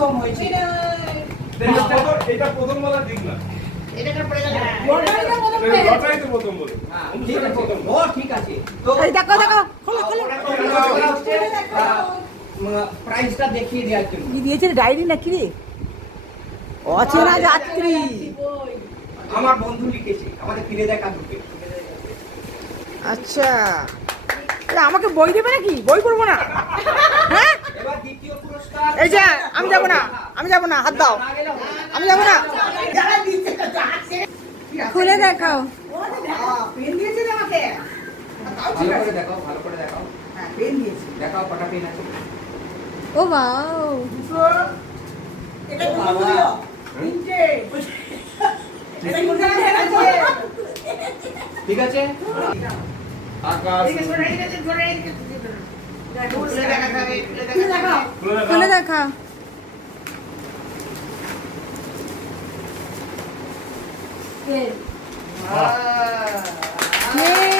প্রথম হয়েছে। এটা প্রথম বলার ঠিক না। এটা কার পড়ে গেল? লটারি তো প্রথম বলে। হ্যাঁ, ঠিক আছে। ও ঠিক আছে। তো এই দেখো দেখো, খোলো খোলো। প্রাইসটা দেখিয়ে দেওয়ার জন্য। কি দিয়েছে ডায়েরি নাকি রে? অচেনা যাত্রী। আমার বন্ধু লিখেছে আমাদের ফিরে দেখা গ্রুপে। আচ্ছা, এটা আমাকে বই দেবে নাকি? বই পড়বো না। হ্যাঁ, এবার দ্বিতীয় পুরস্কার। এই যে আমি যাবো না, আমি যাবো না, হাত দাও। আমি যাবো না। খুলে দেখাও। পেন দিয়েছে রে আমাকে। ভালো করে দেখাও, ভালো করে দেখাও। হ্যাঁ, পেন দিয়েছে। দেখাও কটা পেন আছে। ও বাও, এটা কত দিল? তিনটে। এটা কোথায় আছে? ঠিক আছে? আকাশ। খুলে দেখাবে, খুলে দেখাও। খুলে দেখা। আহ, ইয়ে।